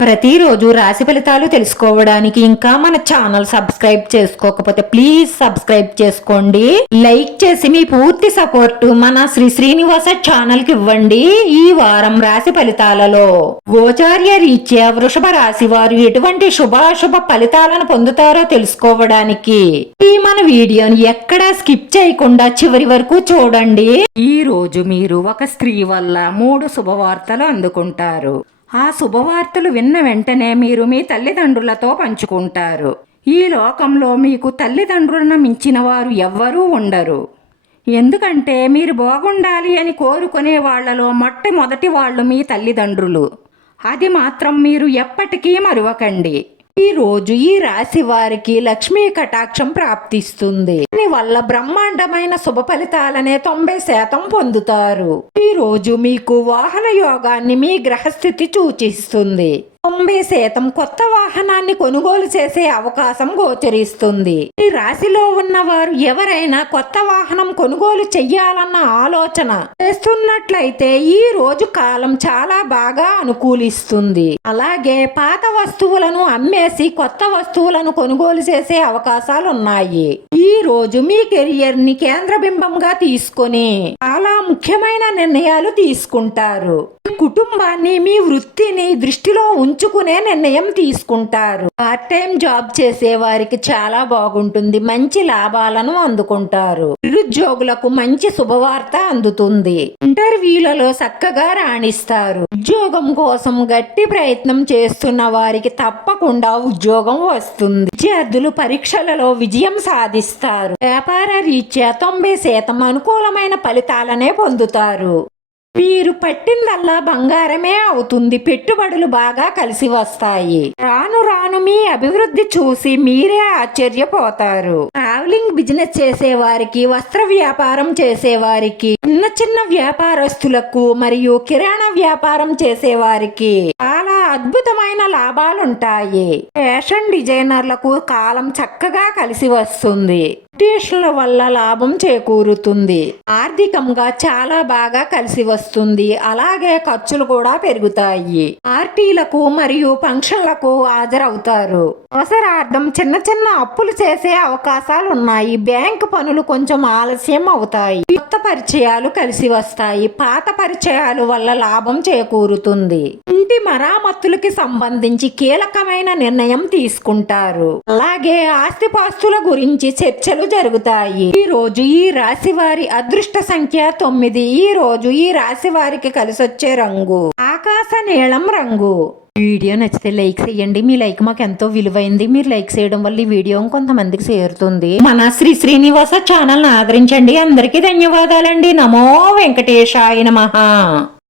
ప్రతిరోజు రాశి ఫలితాలు తెలుసుకోవడానికి ఇంకా మన ఛానల్ సబ్స్క్రైబ్ చేసుకోకపోతే ప్లీజ్ సబ్స్క్రైబ్ చేసుకోండి. లైక్ చేసి మీ పూర్తి సపోర్ట్ మన శ్రీ శ్రీనివాస ఛానల్కి ఇవ్వండి ఈ వారం రాశి ఫలితాలలో. గోచార్య రీత్యా వృషభ రాశి వారు ఎటువంటి శుభాశుభ ఫలితాలను పొందుతారో తెలుసుకోవడానికి ఈ మన వీడియోని ఎక్కడా స్కిప్ చేయకుండా చివరి వరకు చూడండి. ఈ రోజు మీరు ఒక స్త్రీ వల్ల మూడు శుభవార్తలు అందుకుంటారు. ఆ శుభవార్తలు విన్న వెంటనే మీరు మీ తల్లిదండ్రులతో పంచుకుంటారు. ఈ లోకంలో మీకు తల్లిదండ్రులను మించిన వారు ఎవ్వరూ ఉండరు. ఎందుకంటే మీరు బాగుండాలి అని కోరుకునే వాళ్ళలో మొట్టమొదటి వాళ్ళు మీ తల్లిదండ్రులు. అది మాత్రం మీరు ఎప్పటికీ మరువకండి. ఈ రోజు ఈ రాశి వారికి లక్ష్మీ కటాక్షం ప్రాప్తిస్తుంది. వల్ల బ్రహ్మాండమైన శుభ ఫలితాలనే తొంభై శాతం పొందుతారు. ఈ రోజు మీకు వాహన యోగాన్ని మీ గ్రహస్థితి సూచిస్తుంది. తొంభై శాతం కొత్త వాహనాన్ని కొనుగోలు చేసే అవకాశం గోచరిస్తుంది. ఈ రాశిలో ఉన్నవారు ఎవరైనా కొత్త వాహనం కొనుగోలు చెయ్యాలన్న ఆలోచన చేస్తున్నట్లయితే ఈ రోజు కాలం చాలా బాగా అనుకూలిస్తుంది. అలాగే పాత వస్తువులను అమ్మేసి కొత్త వస్తువులను కొనుగోలు చేసే అవకాశాలు ఉన్నాయి ఈ రోజు మీ కెరియర్ని కేంద్ర బింబంగా తీసుకొని చాలా ముఖ్యమైన నిర్ణయాలు తీసుకుంటారు. కుటుంబాన్ని మీ వృత్తిని దృష్టిలో ఉంచుకునే నిర్ణయం తీసుకుంటారు. పార్ట్ టైం జాబ్ చేసే వారికి చాలా బాగుంటుంది. మంచి లాభాలను అందుకుంటారు. నిరుద్యోగులకు మంచి శుభవార్త అందుతుంది. ఇంటర్వ్యూలలో చక్కగా రాణిస్తారు. ఉద్యోగం కోసం గట్టి ప్రయత్నం చేస్తున్న వారికి తప్పకుండా ఉద్యోగం వస్తుంది. విద్యార్థులు పరీక్షలలో విజయం సాధిస్తారు. వ్యాపార రీత్యా తొంభై శాతం అనుకూలమైన ఫలితాలనే పొందుతారు. మీరు పట్టిందల్లా బంగారమే అవుతుంది. పెట్టుబడులు బాగా కలిసి వస్తాయి. రాను రాను మీ అభివృద్ధి చూసి మీరే ఆశ్చర్యపోతారు. ట్రావెలింగ్ బిజినెస్ చేసేవారికి వస్త్ర వ్యాపారం చేసేవారికి చిన్న చిన్న వ్యాపారస్తులకు మరియు కిరాణా వ్యాపారం చేసేవారికి చాలా అద్భుతమైన లాభాలుంటాయి. ఫ్యాషన్ డిజైనర్లకు కాలం చక్కగా కలిసి వస్తుంది. ట్యూషన్ల వల్ల లాభం చేకూరుతుంది. ఆర్థికంగా చాలా బాగా కలిసి వస్తుంది. అలాగే ఖర్చులు కూడా పెరుగుతాయి. పార్టీలకు మరియు ఫంక్షన్లకు హాజరవుతారు. అవసరార్థం చిన్న చిన్న అప్పులు చేసే అవకాశాలు ఉన్నాయి బ్యాంకు పనులు కొంచెం ఆలస్యం అవుతాయి. కొత్త పరిచయాలు కలిసి వస్తాయి. పాత పరిచయాలు వల్ల లాభం చేకూరుతుంది. ఇంటి మరామత్తులకి సంబంధించి కీలకమైన నిర్ణయం తీసుకుంటారు. అలాగే ఆస్తిపాస్తుల గురించి చర్చలు జరుగుతాయి. ఈ రోజు ఈ రాశి వారి అదృష్ట సంఖ్య తొమ్మిది. ఈ రోజు ఈ రాశి వారికి కలిసొచ్చే రంగు. ఆకాశ నీలం రంగు. వీడియో నచ్చితే లైక్ చేయండి. మీ లైక్ మాకు ఎంతో విలువైంది. మీరు లైక్ చేయడం వల్ల ఈ వీడియో కొంతమందికి చేరుతుంది. మన శ్రీ శ్రీనివాస ఛానల్ ఆదరించండి. అందరికీ ధన్యవాదాలండి. నమో వెంకటేశాయ నమః.